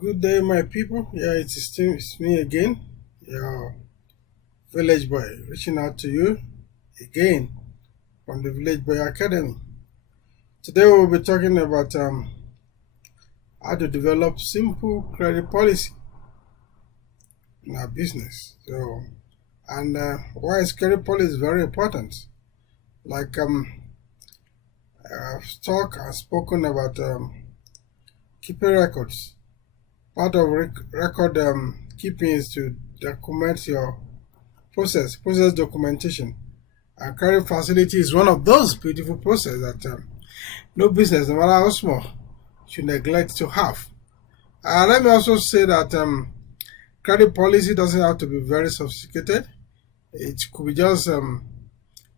Good day, my people. Yeah, it's me again, your village boy, reaching out to you again from the Village Boy Academy. Today, we'll be talking about how to develop simple credit policy in our business. And why is credit policy very important? Like I've talked and spoken about keeping records. Part of record keeping is to document your process documentation. And credit facility is one of those beautiful processes that no business, no matter how small, should neglect to have. Let me also say that credit policy doesn't have to be very sophisticated. It could be just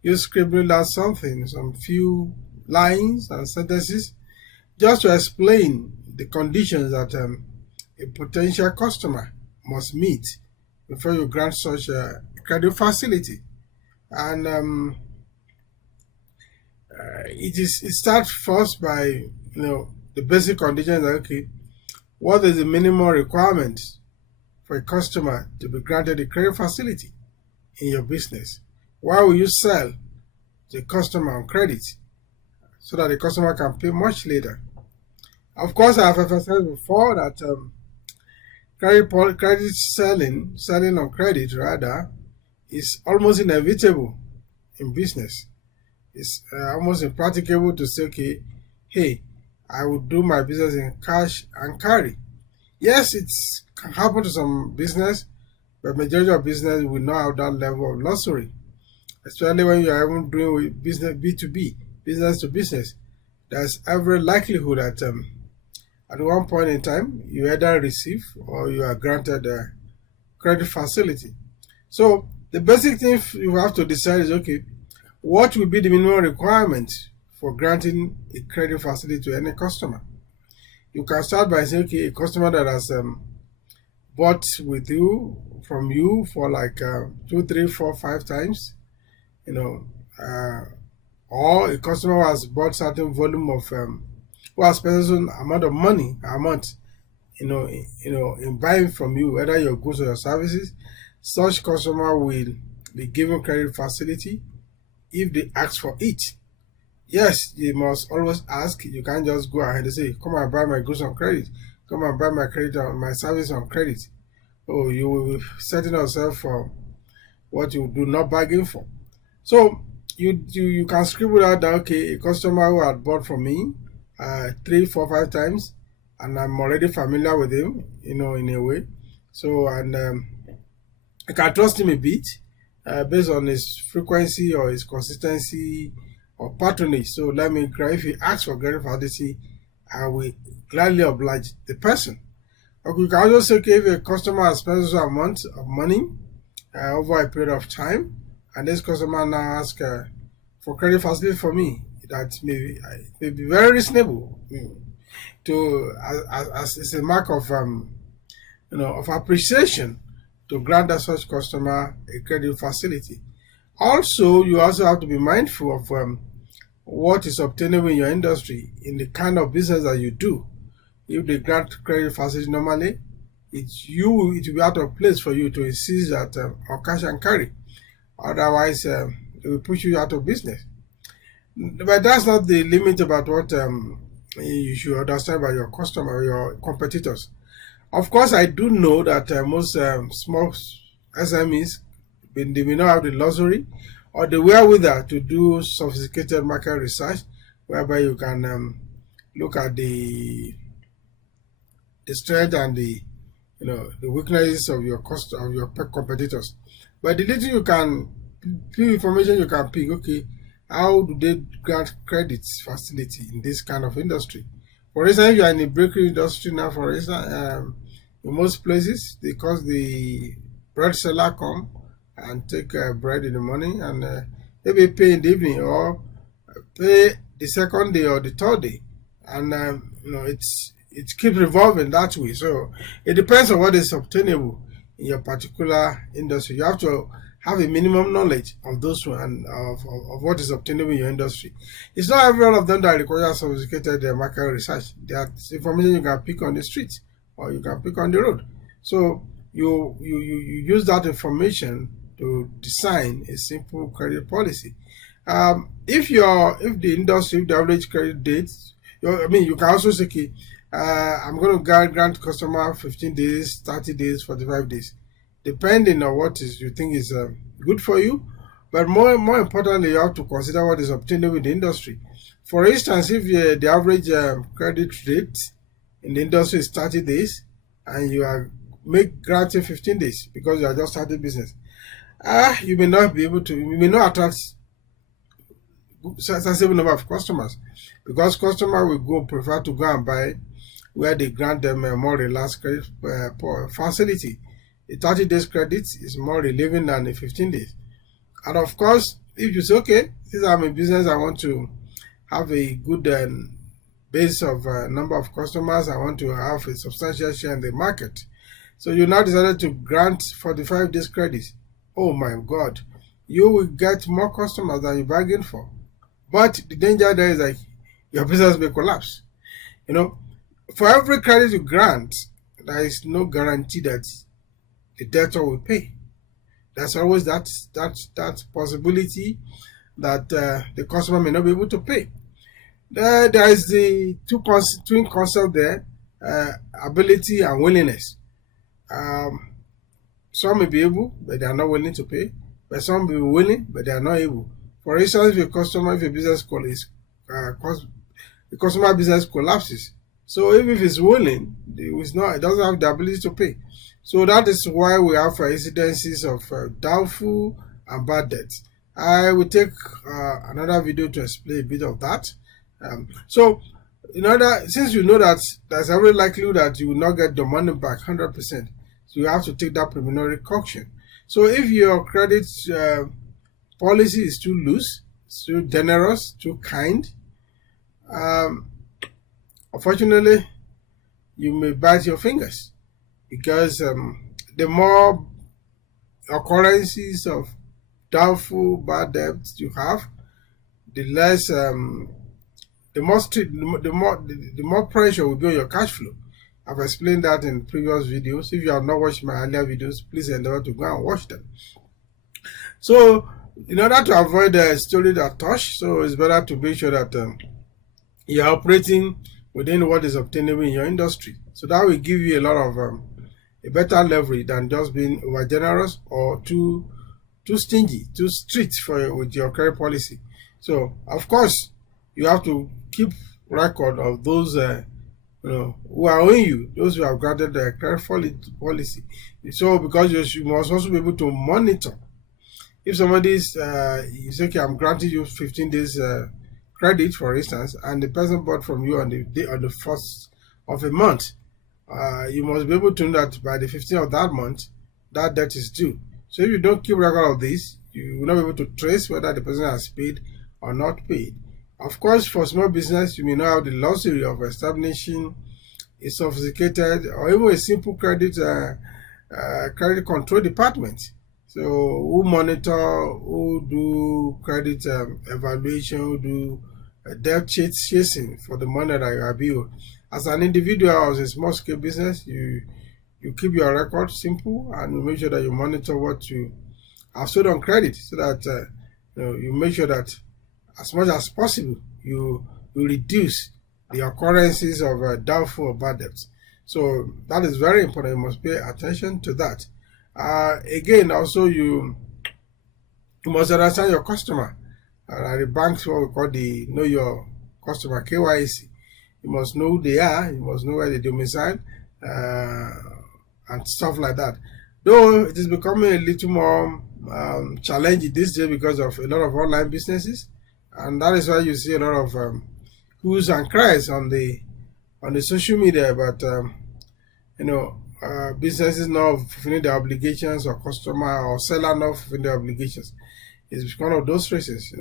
you scribbling down something, some few lines and sentences, just to explain the conditions that a potential customer must meet before you grant such a credit facility. And it starts first by the basic conditions. Okay, what is the minimum requirement for a customer to be granted a credit facility in your business? Why will you sell to a customer on credit so that the customer can pay much later? Of course, I have emphasized before that credit selling on credit rather, is almost inevitable in business. It's almost impracticable to say, okay, hey, I will do my business in cash and carry. Yes, it can happen to some business, but majority of business will not have that level of luxury, especially when you are even doing with business B2B, business to business. There's every likelihood that at one point in time you either receive or you are granted a credit facility. So the basic thing you have to decide is, okay, what will be the minimum requirement for granting a credit facility to any customer? You can start by saying, okay, a customer that has bought with you from you for like 2, 3, 4, 5 times, or a customer who has bought certain volume of who has spent a certain amount of money a month, in buying from you, whether your goods or your services. Such customer will be given credit facility if they ask for it. Yes, you must always ask. You can't just go ahead and say, come and buy my goods on credit. Come and buy my service on credit. Oh, you will be setting yourself for what you do not bargain for. So you can scribble out that, okay, a customer who had bought from me 3, 4, 5 times, and I'm already familiar with him, in a way. So, and I can trust him a bit based on his frequency or his consistency or patronage. So let me cry. If he asks for credit facility, I will gladly oblige the person. Okay, you can also say, okay, if a customer has spent a amount of money over a period of time, and this customer now asks for credit facility for me, that may be very reasonable to as it's a mark of of appreciation to grant that such customer a credit facility. Also, you also have to be mindful of what is obtainable in your industry, in the kind of business that you do. If they grant credit facility normally, it will be out of place for you to insist that on cash and carry. Otherwise, it will push you out of business. But that's not the limit about what you should understand about your customer or your competitors. Of course, I do know that most small SMEs, they may not have the luxury or the wherewithal to do sophisticated market research, whereby you can look at the strength and the weaknesses of your competitors. But the little you can, few information you can pick. Okay, how do they grant credit facility in this kind of industry? For instance, if you are in the bakery industry now, for instance, in most places, because the bread seller come and take bread in the morning and maybe pay in the evening or pay the second day or the third day, and it keeps revolving that way. So it depends on what is obtainable in your particular industry. You have to have a minimum knowledge of those and of what is obtainable in your industry. It's not every one of them that requires sophisticated market research. That's information you can pick on the street or you can pick on the road. So you use that information to design a simple credit policy. If the industry, if the average credit date, you can also say, okay, I'm going to grant customer 15 days, 30 days, 45 days, depending on what is you think is good for you. But more importantly, you have to consider what is obtainable in the industry. For instance, if the average credit rate in the industry is 30 days and you are granting 15 days because you are just starting business, you may not be able to, you may not attract sensible number of customers, because customer will prefer to go and buy where they grant them a more relaxed credit facility. A 30 days credit is more relieving than a 15 days. And of course, if you say, okay, since I'm a business, I want to have a good base of number of customers, I want to have a substantial share in the market. So you now decided to grant 45 days credit. Oh my God, you will get more customers than you bargained for. But the danger there is like your business may collapse. For every credit you grant, there is no guarantee that the debtor will pay. There's always that possibility that the customer may not be able to pay. There is the twin concept there, ability and willingness. Some may be able, but they are not willing to pay. But some may be willing, but they are not able. For instance, if the customer business collapses, so even if it's willing, it doesn't have the ability to pay. So that is why we have incidences of doubtful and bad debts. I will take another video to explain a bit of that. So since you know that there's every likelihood that you will not get the money back 100%, so you have to take that preliminary caution. So if your credit policy is too loose, too generous, too kind, unfortunately, you may bite your fingers, because the more occurrences of doubtful bad debts you have, the less, the more pressure will be on your cash flow. I've explained that in previous videos. If you have not watched my earlier videos, please endeavor to go and watch them. So, in order to avoid the story that touch, so it's better to make sure that you're operating within what is obtainable in your industry. So that will give you a lot of a better leverage than just being over generous or too stingy, too strict with your credit policy. So of course you have to keep record of those who are owing you, those who have granted the credit policy. So because you must also be able to monitor. If somebody is okay, I'm granting you 15 days credit, for instance, and the person bought from you on the first of a month, you must be able to know that by the 15th of that month, that debt is due. So if you don't keep record of this, you will not be able to trace whether the person has paid or not paid. Of course, for small business, you may not have the luxury of establishing a sophisticated or even a simple credit control department. So who monitor, who do credit evaluation, who do debt chasing for the money that you are billed. As an individual or as a small scale business, you keep your record simple and you make sure that you monitor what you have sold on credit, so that you make sure that as much as possible you reduce the occurrences of doubtful or bad debts. So that is very important. You must pay attention to that. Again, also you must understand your customer. The banks, what we call the know your customer, KYC. You must know who they are. You must know where they domicile, and stuff like that. Though it is becoming a little more challenging these days because of a lot of online businesses, and that is why you see a lot of who's and cries on the social media. But businesses not fulfilling their obligations, or customer or seller not fulfilling their obligations. It's one of those races.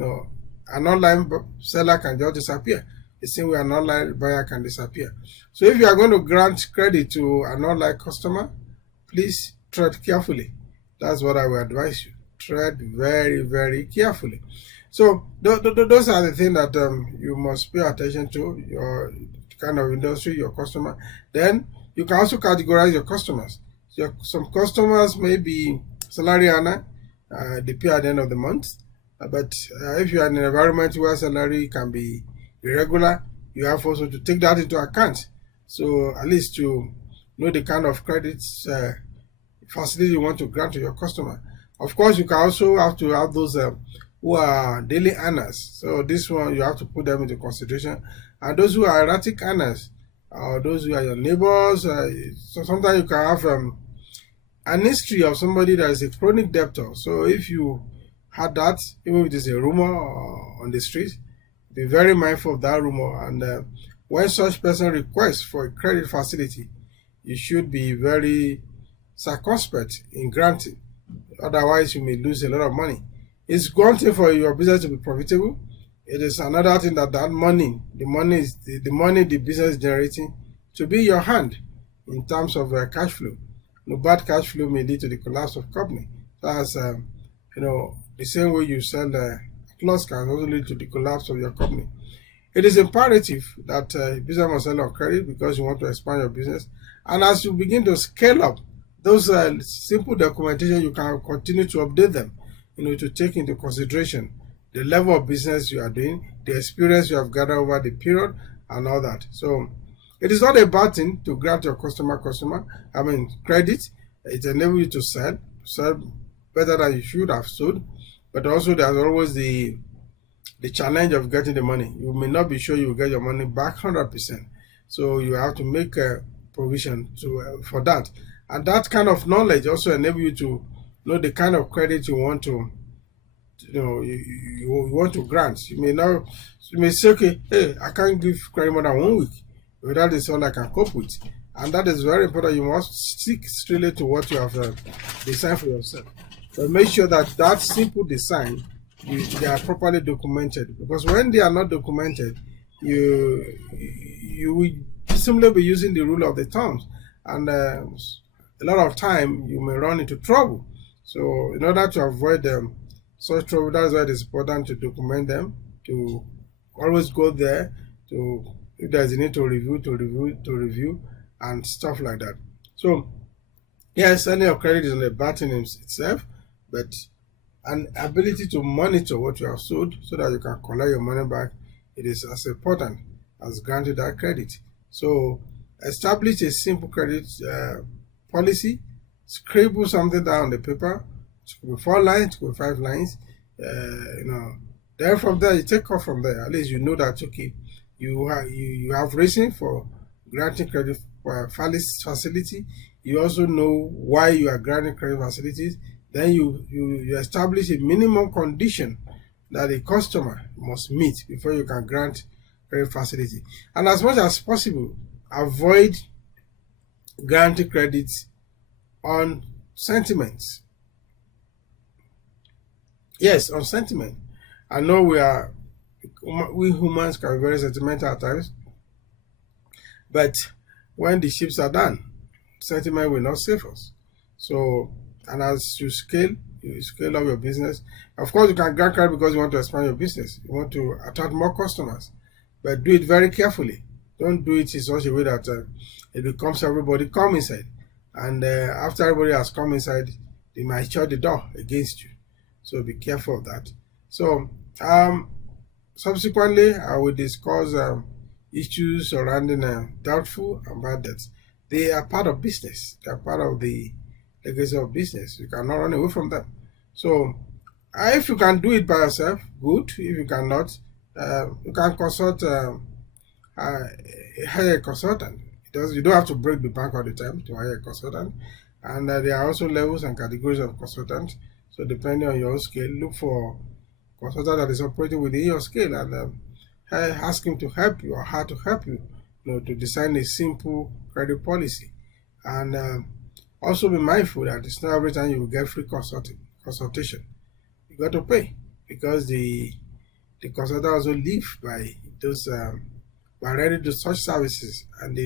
An online seller can just disappear, the same way an online buyer can disappear. So if you are going to grant credit to an online customer, please tread carefully. That's what I will advise you. Tread very, very carefully. So those are the things that you must pay attention to, your kind of industry, your customer. Then You can also categorize your customers. Some customers may be salary earner, they pay at the end of the month. But if you are in an environment where salary can be irregular, you have also to take that into account. So at least to know the kind of credits facility you want to grant to your customer. Of course, you can also have to have those who are daily earners. So this one you have to put them into consideration. And those who are erratic earners, or those who are your neighbors. So sometimes you can have an history of somebody that is a chronic debtor. So if you had that, even if it is a rumor on the street, be very mindful of that rumor. And when such person requests for a credit facility, you should be very circumspect in granting. Otherwise, you may lose a lot of money. It's one thing for your business to be profitable. It is another thing that money, the money the business is generating, to be your hand in terms of cash flow. No, bad cash flow may lead to the collapse of company. That's the same way you sell plus can also lead to the collapse of your company. It is imperative that business must sell on credit because you want to expand your business. And as you begin to scale up, those simple documentation, you can continue to update them, to take into consideration the level of business you are doing, the experience you have gathered over the period, and all that. So it is not a bad thing to grant your customer credit. It enables you to sell better than you should have sold. But also there's always the challenge of getting the money. You may not be sure you will get your money back 100%. So you have to make a provision for that. And that kind of knowledge also enables you to know the kind of credit you want to you want to grant. You may say, okay, hey, I can't give credit more than 1 week. But that is all I can cope with. And that is very important. You must stick strictly to what you have designed for yourself. But make sure that simple design, they are properly documented. Because when they are not documented, you will simply be using the rule of the terms. And a lot of time, you may run into trouble. So in order to avoid such trouble, that's why it is important to document them, to always go there, if there's a need to review, and stuff like that. So, yes, selling your credit is not a bad thing in itself, but an ability to monitor what you have sold so that you can collect your money back, it is as important as granting that credit. So, establish a simple credit policy, scribble something down on the paper. It could be 4 lines, it could be 5 lines. Then from there, you take off from there. At least you know that, okay, you have reason for granting credit facility. You also know why you are granting credit facilities. Then you establish a minimum condition that a customer must meet before you can grant credit facility. And as much as possible, avoid granting credits on sentiments. Yes, on sentiment. I know we humans can be very sentimental at times, but when the ships are done, sentiment will not save us. So, and as you scale up your business. Of course, you can grant credit because you want to expand your business. You want to attract more customers, but do it very carefully. Don't do it in such a way that it becomes everybody come inside, and after everybody has come inside, they might shut the door against you. So be careful of that. So subsequently, I will discuss issues surrounding doubtful and bad debts. They are part of business. They are part of the legacy of business. You cannot run away from them. So if you can do it by yourself, good. If you cannot, you can consult hire a consultant. You don't have to break the bank all the time to hire a consultant. And there are also levels and categories of consultants. So depending on your scale, look for a consultant that is operating within your scale and ask him to help you or her to help you, to design a simple credit policy. And also be mindful that it's not every time you will get free consultation. You got to pay because the consultant also live by those by ready to such services, and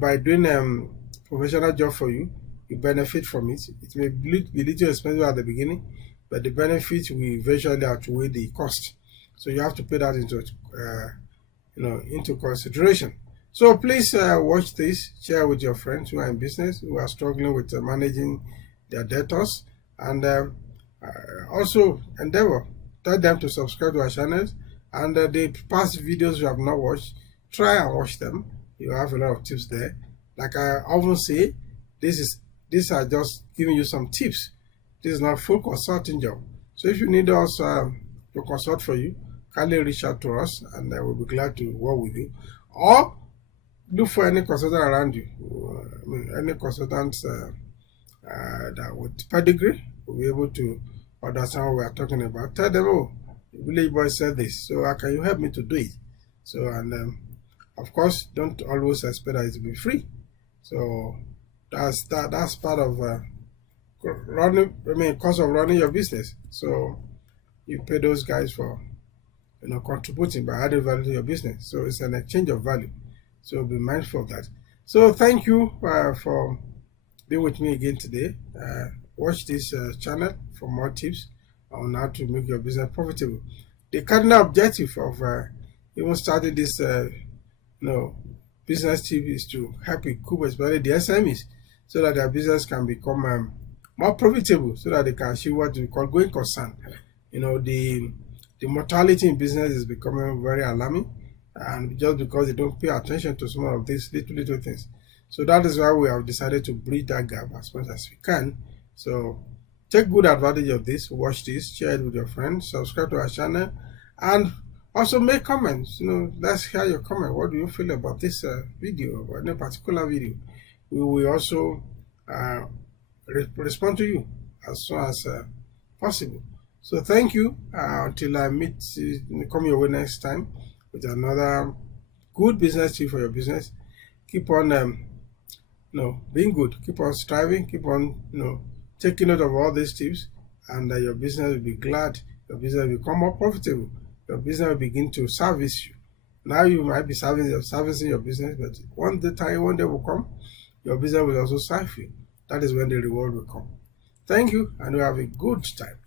by doing professional job for you, you benefit from it. It may be little expensive at the beginning, but the benefit will eventually outweigh the cost. So you have to put that into consideration. So please watch this, share with your friends who are in business, who are struggling with managing their debtors, and also endeavor, tell them to subscribe to our channels, and the past videos you have not watched, try and watch them. You have a lot of tips there. Like I often say, these are just giving you some tips. This is not full consulting job. So if you need us to consult for you, kindly reach out to us, and we'll be glad to work with you. Or look for any consultant around you. Any consultants that with pedigree will be able to understand what we are talking about. Tell them, oh, Village Boy said this, so can you help me to do it? So, and of course, don't always expect it to be free. So that's part of cost of running your business. So you pay those guys for contributing by adding value to your business. So it's an exchange of value. So be mindful of that. So thank you for being with me again today. Watch this channel for more tips on how to make your business profitable. The cardinal objective of even starting this business tip is to help equip especially the SMEs so that their business can become more profitable, so that they can achieve what we call going concern. The mortality in business is becoming very alarming, and just because they don't pay attention to some of these little things. So that is why we have decided to bridge that gap as much as we can. So take good advantage of this, watch this, share it with your friends, subscribe to our channel, and also make comments. Let's hear your comment. What do you feel about this video or any particular video? We will also respond to you as soon as possible. So thank you. Until I come your way next time with another good business tip for your business. Keep on being good. Keep on striving. Keep on taking note of all these tips, and your business will be glad. Your business will become more profitable. Your business will begin to service you. Now you might be servicing your business, but one day will come, your business will also serve you. That is when the reward will come. Thank you, and you have a good time.